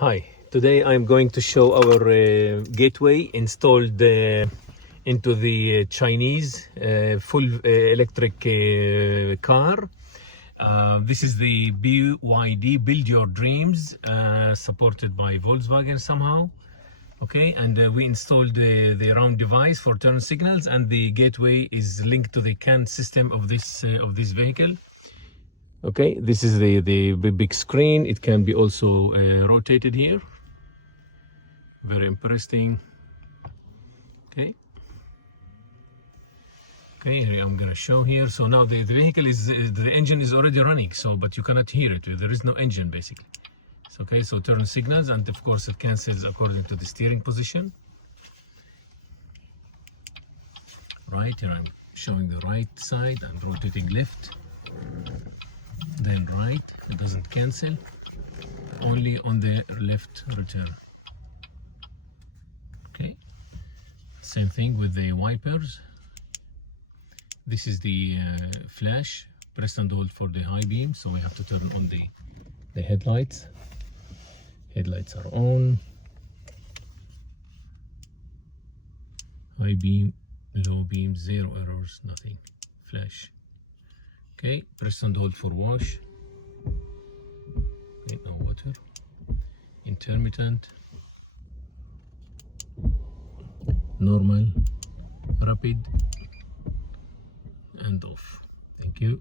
Hi, today I'm going to show our gateway installed into the Chinese full electric car. This is the BYD Build Your Dreams, supported by Volkswagen somehow. Okay, and we installed the round device for turn signals, and the gateway is linked to the CAN system of this vehicle. Okay, this is the big screen. It can be also rotated here. Very interesting. Okay, here I'm gonna show here. So now the vehicle is the engine is already running, so but you cannot hear it. There is no engine basically. Okay, so turn signals, and of course it cancels according to the steering position. Right here I'm showing the right side and rotating left, then right. It doesn't cancel, only on the left return. Okay, same thing with the wipers. This is the flash. Press and hold for the high beam, so we have to turn on the headlights. Headlights are on. High beam, low beam, zero errors, nothing. Flash. Okay, press and hold for wash. Okay, no water. Intermittent. Normal. Rapid. And off. Thank you.